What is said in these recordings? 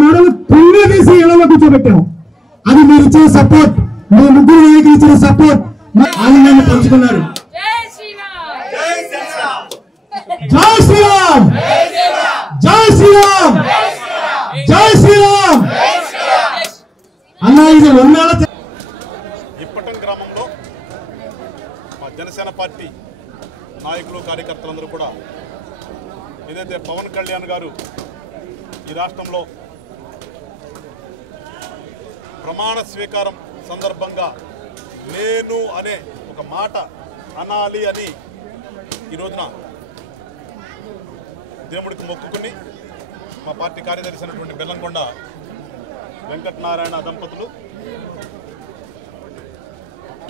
మెడలు పుంగదీసి ఎడలో కూర్చోబెట్టాం. అది మీరు ఇచ్చిన సపోర్ట్, మీ ముగ్గురు నాయకులు ఇచ్చిన సపోర్ట్ ఆనందాన్ని పంచుకున్నారు. జై శ్రీరామ్, జై శ్రీరామ్, జై శ్రీరామ్. అన్నా ఇది వందల ఇప్పటం గ్రామంలో మా జనసేన పార్టీ నాయకులు కార్యకర్తలందరూ కూడా ఏదైతే పవన్ కళ్యాణ్ గారు ఈ రాష్ట్రంలో ప్రమాణ స్వీకారం సందర్భంగా నేను అనే ఒక మాట అనాలి అని ఈ రోజున దేవుడికి మొక్కుకుని మా పార్టీ కార్యదర్శి అయినటువంటి బెల్లంకొండ వెంకటనారాయణ దంపతులు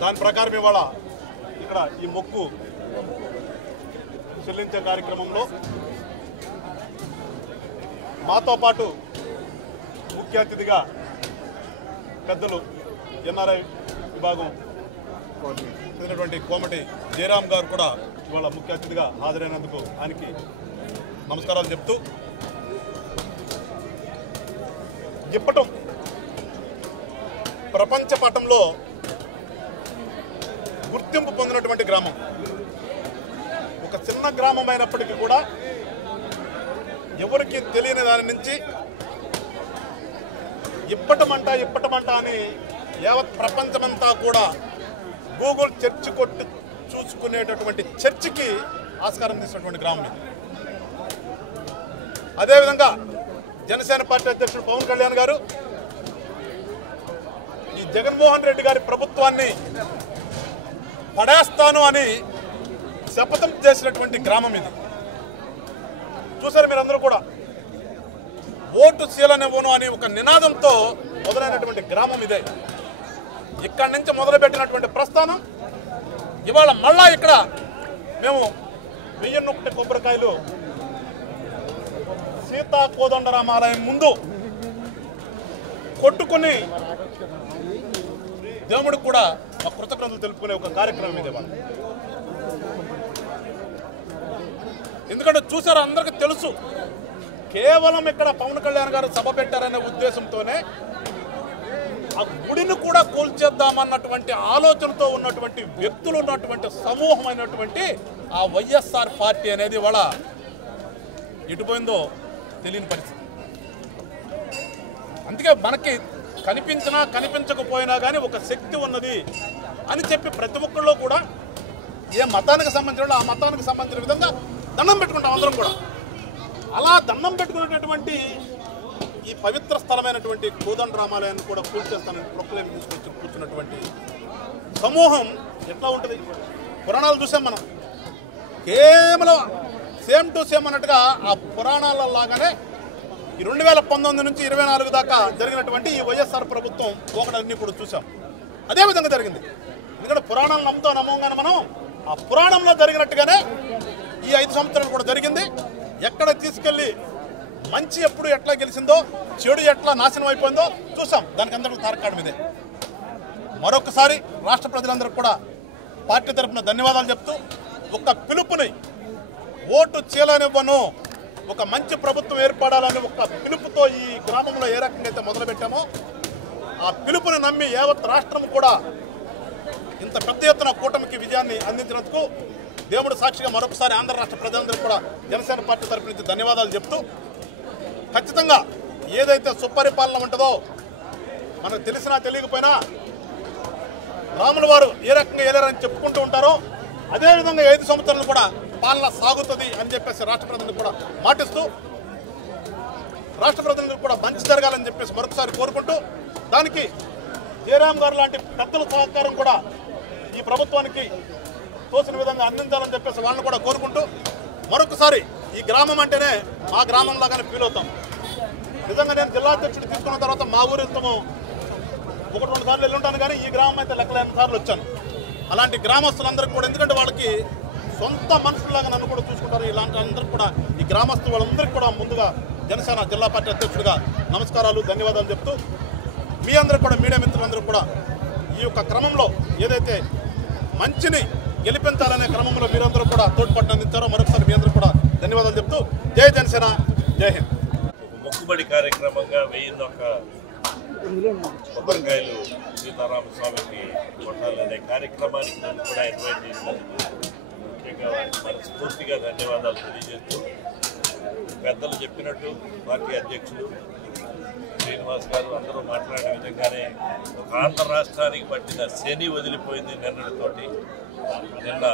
దాని ప్రకారం ఇవాళ ఇక్కడ ఈ మొక్కు చెల్లించే కార్యక్రమంలో మాతో పాటు ముఖ్య అతిథిగా పెద్దలు ఎన్ఆర్ఐ విభాగం చెందినటువంటి కోమటి జయరామ్ గారు కూడా ఇవాళ ముఖ్య అతిథిగా హాజరైనందుకు ఆయనకి నమస్కారాలు చెప్తూ, ఇప్పటం ప్రపంచ పటంలో గుర్తింపు పొందినటువంటి గ్రామం. ఒక చిన్న గ్రామం అయినప్పటికీ కూడా ఎవరికి తెలియని దాని నుంచి ఇప్పటమంట అని యావత్ ప్రపంచమంతా కూడా గూగుల్ చర్చ్ కొట్టి చూసుకునేటటువంటి చర్చికి ఆస్కారం తీసినటువంటి గ్రామం ఇది. అదేవిధంగా జనసేన పార్టీ అధ్యక్షుడు పవన్ కళ్యాణ్ గారు ఈ జగన్మోహన్ రెడ్డి గారి ప్రభుత్వాన్ని పడేస్తాను అని శపథం చేసినటువంటి గ్రామం ఇది. చూసారు మీరందరూ కూడా, ఓటు శీలనివ్వను అని ఒక నినాదంతో మొదలైనటువంటి గ్రామం ఇదే. ఇక్కడి నుంచి మొదలుపెట్టినటువంటి ప్రస్థానం ఇవాళ మళ్ళా ఇక్కడ మేము 1001 కొబ్బరికాయలు సీతా కోదండరామాలయం ముందు కొట్టుకుని దేవుడికి కూడా మా కృతజ్ఞతలు తెలుపుకునే ఒక కార్యక్రమం ఇదే వాళ్ళు. ఎందుకంటే చూసారు, అందరికీ తెలుసు, కేవలం ఇక్కడ పవన్ కళ్యాణ్ గారు సభ పెట్టారనే ఉద్దేశంతోనే ఆ గుడిని కూడా కూల్చేద్దామన్నటువంటి ఆలోచనతో ఉన్నటువంటి వ్యక్తులు ఉన్నటువంటి సమూహమైనటువంటి ఆ వైఎస్ఆర్ పార్టీ అనేది వాళ్ళ ఎటుపోయిందో తెలియని పరిస్థితి. అందుకే మనకి కనిపించినా కనిపించకపోయినా కానీ ఒక శక్తి ఉన్నది అని చెప్పి ప్రతి ఒక్కళ్ళు కూడా ఏ మతానికి సంబంధించిన ఆ మతానికి సంబంధించిన విధంగా దండం పెట్టుకుంటాం అందరం కూడా. అలా దండం పెట్టుకునేటటువంటి ఈ పవిత్ర స్థలమైనటువంటి కోదండరామాలయాన్ని కూడా కూల్చేస్తానని ప్రొక్లైమ్ తీసుకొచ్చి కూర్చున్నటువంటి సమూహం ఎట్లా ఉంటుంది? పురాణాలు చూసాం మనం, కేవలం సేమ్ టు సేమ్ అన్నట్టుగా ఆ పురాణాలలాగానే ఈ 2019 నుంచి 24 దాకా జరిగినటువంటి ఈ వైఎస్ఆర్ ప్రభుత్వం పోకడన్నీ కూడా చూసాం. అదేవిధంగా జరిగింది. ఎందుకంటే పురాణాలు నమ్మంగానే మనం ఆ పురాణంలో జరిగినట్టుగానే ఈ 5 సంవత్సరాలు కూడా జరిగింది. ఎక్కడ తీసుకెళ్ళి మంచి ఎప్పుడు ఎట్లా గెలిచిందో, చెడు ఎట్లా నాశనం అయిపోయిందో చూసాం. దానికి అందరికీ తార్కాణం ఇదే. మరొకసారి రాష్ట్ర ప్రజలందరికీ కూడా పార్టీ తరఫున ధన్యవాదాలు చెప్తూ, ఒక పిలుపుని ఓటు చీలనివ్వను, ఒక మంచి ప్రభుత్వం ఏర్పడాలని ఒక పిలుపుతో ఈ గ్రామంలో ఏ రకంగా అయితే మొదలుపెట్టామో ఆ పిలుపుని నమ్మి యావత్ రాష్ట్రం కూడా ఇంత పెద్ద ఎత్తున కూటమికి విజయాన్ని అందించినందుకు దేవుడు సాక్షిగా మరొకసారి ఆంధ్ర రాష్ట్ర ప్రజలందరూ కూడా జనసేన పార్టీ తరఫు నుంచి ధన్యవాదాలు చెప్తూ, ఖచ్చితంగా ఏదైతే సుపరిపాలన ఉంటుందో మనకు తెలిసినా తెలియకపోయినా రాముల వారు ఏ రకంగా ఏలేరని చెప్పుకుంటూ ఉంటారో అదేవిధంగా 5 సంవత్సరాలు కూడా పాలన సాగుతుంది అని చెప్పేసి రాష్ట్ర ప్రజలకు కూడా మాటిస్తూ, రాష్ట్ర ప్రజలకు కూడా మంచి జరగాలని చెప్పేసి మరొకసారి కోరుకుంటూ, దానికి జయరామ్ గారు లాంటి పెద్దల సహకారం కూడా ఈ ప్రభుత్వానికి తోసిన విధంగా అందించాలని చెప్పేసి వాళ్ళని కూడా కోరుకుంటూ, మరొకసారి ఈ గ్రామం అంటేనే మా గ్రామంలాగానే ఫీల్ అవుతాం. నిజంగా నేను జిల్లా అధ్యక్షుడు తీసుకున్న తర్వాత మా ఊరు ఇంతము 1-2 సార్లు వెళ్ళుంటాను, కానీ ఈ గ్రామం అయితే లెక్కలేని సార్లు వచ్చాను. అలాంటి గ్రామస్తులందరికీ కూడా, ఎందుకంటే వాళ్ళకి సొంత మనుషుల్లాగా నన్ను కూడా చూసుకుంటారు. ఇలాంటి అందరికీ కూడా ఈ గ్రామస్తులు వాళ్ళందరికీ కూడా ముందుగా జనసేన జిల్లా పార్టీ అధ్యక్షుడిగా నమస్కారాలు, ధన్యవాదాలు చెప్తూ, మీ అందరూ కూడా మీడియా మిత్రులందరూ కూడా ఈ యొక్క క్రమంలో ఏదైతే మంచిని గెలిపించాలనే క్రమంలో మీరందరూ కూడా తోడ్పాటు అందించారో మరొకసారి మీ అందరూ కూడా ధన్యవాదాలు చెప్తూ జై జనసేన, జై హింద్. మొక్కుబడి కార్యక్రమంగా 1001 కొబ్బరికాయలు సీతారామస్వామికి కొట్టాలనే కార్యక్రమానికి నన్ను కూడా ఇన్వైట్ చేసినందుకు ముఖ్యంగా మనస్ఫూర్తిగా ధన్యవాదాలు తెలియజేస్తూ, పెద్దలు చెప్పినట్టు పార్టీ అధ్యక్షులు శ్రీనివాస్ గారు అందరూ మాట్లాడిన విధంగానే ఒక ఆంధ్ర రాష్ట్రానికి పట్టిన శని వదిలిపోయింది నిన్నటితోటి. నిన్న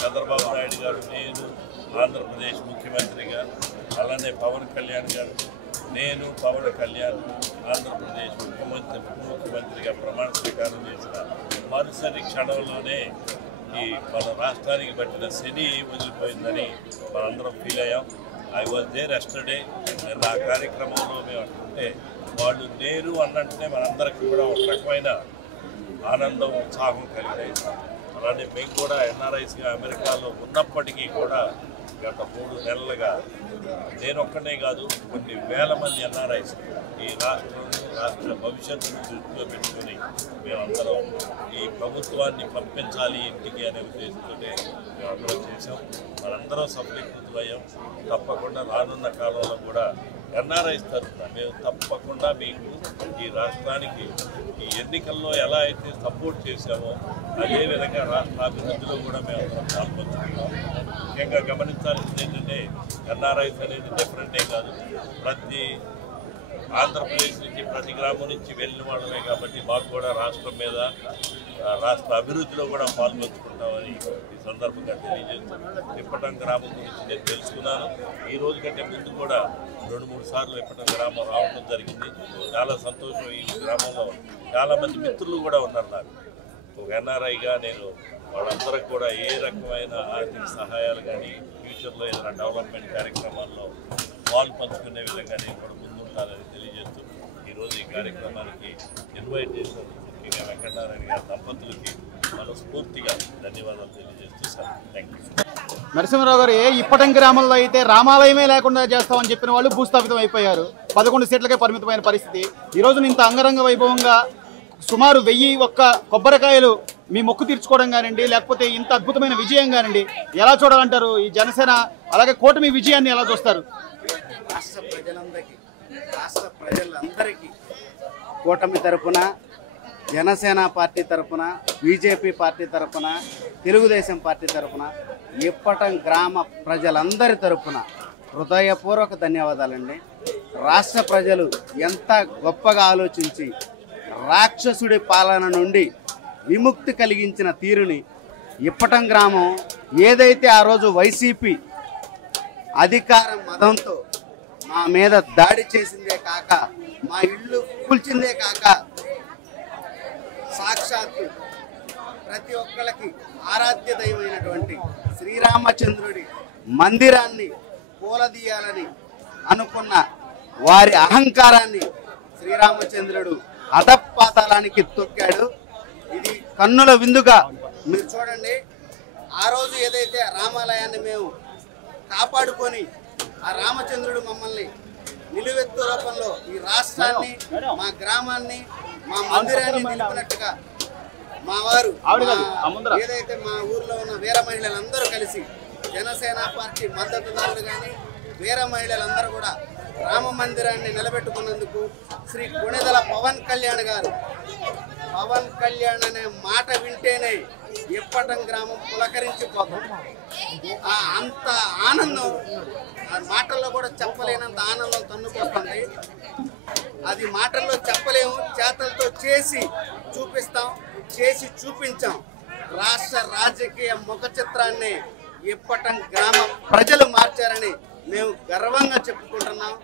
చంద్రబాబు నాయుడు గారు, నేను ఆంధ్రప్రదేశ్ ముఖ్యమంత్రిగా, అలానే పవన్ కళ్యాణ్ గారు, నేను పవన్ కళ్యాణ్ ఆంధ్రప్రదేశ్ ముఖ్యమంత్రిగా ప్రమాణ స్వీకారం చేసిన మరుసటి క్షణంలోనే ఈ మన రాష్ట్రానికి పట్టిన శని వదిలిపోయిందని మనందరం ఫీల్ అయ్యాం. I was there yesterday. నిన్న ఆ కార్యక్రమంలో మేము అంటుంటే వాళ్ళు నేను అన్నట్టునే మనందరికీ కూడా ఒక రకమైన ఆనందం, ఉత్సాహం కలిగాయి. అలానే మేము కూడా ఎన్ఆర్ఐస్గా అమెరికాలో ఉన్నప్పటికీ కూడా గత 3 నెలలుగా నేనొక్కనే కాదు, కొన్ని వేల మంది ఎన్ఆర్ఐస్ ఈ రాష్ట్ర భవిష్యత్తును దృష్టిలో పెట్టుకుని మేమందరం ఈ ప్రభుత్వాన్ని పంపించాలి ఇంటికి అనే ఉద్దేశంతో మేమందరం చేసాం. మనందరం సఫలీకృతమయ్యాం. తప్పకుండా రానున్న కాలంలో కూడా ఎన్ఆర్ఐస్ తరఫున మేము తప్పకుండా మీకు ఈ రాష్ట్రానికి ఈ ఎన్నికల్లో ఎలా అయితే సపోర్ట్ చేశామో అదేవిధంగా రాష్ట్ర అభివృద్ధిలో కూడా మేము పాల్పంచుకుంటాం. ముఖ్యంగా గమనించాల్సింది ఏంటంటే ఎన్ఆర్ఐస్ అనేది డిఫరెంటే కాదు, ప్రతి ఆంధ్రప్రదేశ్ నుంచి ప్రతి గ్రామం నుంచి వెళ్ళిన వాళ్ళమే కాబట్టి మాకు కూడా రాష్ట్రం మీద రాష్ట్ర అభివృద్ధిలో కూడా పాల్పంచుకుంటామని ఈ సందర్భంగా తెలియజేస్తున్నాను. ఇప్పటం గ్రామం గురించి నేను తెలుసుకున్నాను. ఈ రోజు కంటే ముందు కూడా 2-3 సార్లు ఇప్పటం గ్రామం రావడం జరిగింది. చాలా సంతోషం. ఈ గ్రామంలో చాలామంది మిత్రులు కూడా ఉన్నారు. నాకు ఒక ఎన్ఆర్ఐగా నేను వాళ్ళందరికీ కూడా ఏ రకమైన ఆర్థిక సహాయాలు కానీ ఫ్యూచర్లో ఏదైనా డెవలప్మెంట్ కార్యక్రమాల్లో పాలు పంచుకునే విధంగా నేను కూడా ముందుంటానని తెలియజేస్తూ ఈరోజు ఈ కార్యక్రమానికి ఇన్వైట్ చేసినందుకు ముఖ్యంగా వెంకటనారాయణ గారి దంపతులకి మనస్ఫూర్తిగా ధన్యవాదాలు తెలియజేస్తూ సార్ థ్యాంక్ యూ. నరసింహరావు గారు ఇప్పటం గ్రామంలో అయితే రామాలయమే లేకుండా చేస్తామని చెప్పిన వాళ్ళు భూస్థాపితం అయిపోయారు. 11 సీట్లకే పరిమితమైన పరిస్థితి. ఈరోజు ఇంత అంగరంగ వైభవంగా సుమారు 1001 కొబ్బరికాయలు మీ మొక్కు తీర్చుకోవడం కానివ్వండి, లేకపోతే ఇంత అద్భుతమైన విజయం కానివ్వండి, ఎలా చూడాలంటారు? ఈ జనసేన అలాగే కూటమి విజయాన్ని ఎలా చూస్తారు? రాష్ట్ర ప్రజలందరికీ కూటమి తరపున, జనసేన పార్టీ తరపున, బీజేపీ పార్టీ తరపున, తెలుగుదేశం పార్టీ తరపున, ఇప్పటం గ్రామ ప్రజలందరి తరపున హృదయపూర్వక ధన్యవాదాలండి. రాష్ట్ర ప్రజలు ఎంత గొప్పగా ఆలోచించి రాక్షసుడి పాలన నుండి విముక్తి కలిగించిన తీరుని ఇప్పటం గ్రామం ఏదైతే ఆ రోజు వైసీపీ అధికార మదంతో మా మీద దాడి చేసిందే కాక, మా ఇళ్ళు కూల్చిందే కాక, సాక్షాత్తు ప్రతి ఒక్కరికి ఆరాధ్య దైవమైనటువంటి శ్రీరామచంద్రుడి మందిరాన్ని కూలదీయాలని అనుకున్న వారి అహంకారాన్ని శ్రీరామచంద్రుడు అధపాతాళానికి తొక్కాడు. ఇది కన్నుల విందుగా మీరు చూడండి. ఆ రోజు ఏదైతే రామాలయాన్ని మేము కాపాడుకొని ఆ రామచంద్రుడు మమ్మల్ని నిలువెత్తు రూపంలో ఈ రాష్ట్రాన్ని, మా గ్రామాన్ని, మా మందిరాన్ని నిలిపినట్టుగా మా వారు ఏదైతే మా ఊర్లో ఉన్న వీర మహిళలందరూ కలిసి జనసేన పార్టీ మద్దతుదారులు కానీ వీర మహిళలందరూ కూడా రామ మందిరాన్ని నిలబెట్టుకున్నందుకు శ్రీ కొణిదెల పవన్ కళ్యాణ్ గారు, పవన్ కళ్యాణ్ అనే మాట వింటేనే ఇప్పటం గ్రామం పులకరించిపోతాం. అంత ఆనందం ఆ మాటల్లో కూడా చెప్పలేనంత ఆనందం తన్నుకొస్తుంది. అది మాటల్లో చెప్పలేము, చేతలతో చేసి చూపిస్తాం, చేసి చూపించాం. రాష్ట్ర రాజకీయ ముఖ చిత్రాన్ని ఇప్పటం గ్రామ ప్రజలు మార్చారని మేము గర్వంగా చెప్పుకుంటున్నాం.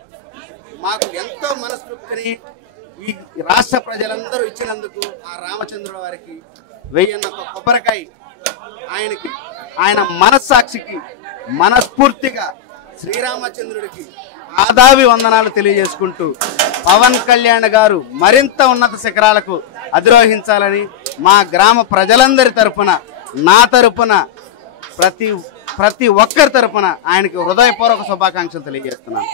మాకు ఎంతో మనస్ఫూర్తిని ఈ రాష్ట్ర ప్రజలందరూ ఇచ్చినందుకు ఆ రామచంద్రుల వారికి 1001 కొబ్బరికాయ ఆయనకి, ఆయన మనస్సాక్షికి మనస్ఫూర్తిగా శ్రీరామచంద్రుడికి ఆదావి వందనాలు తెలియజేసుకుంటూ పవన్ కళ్యాణ్ గారు మరింత ఉన్నత శిఖరాలకు అధిరోహించాలని మా గ్రామ ప్రజలందరి తరపున, నా తరపున, ప్రతి ఒక్కరి తరపున ఆయనకి హృదయపూర్వక శుభాకాంక్షలు తెలియజేస్తున్నాను.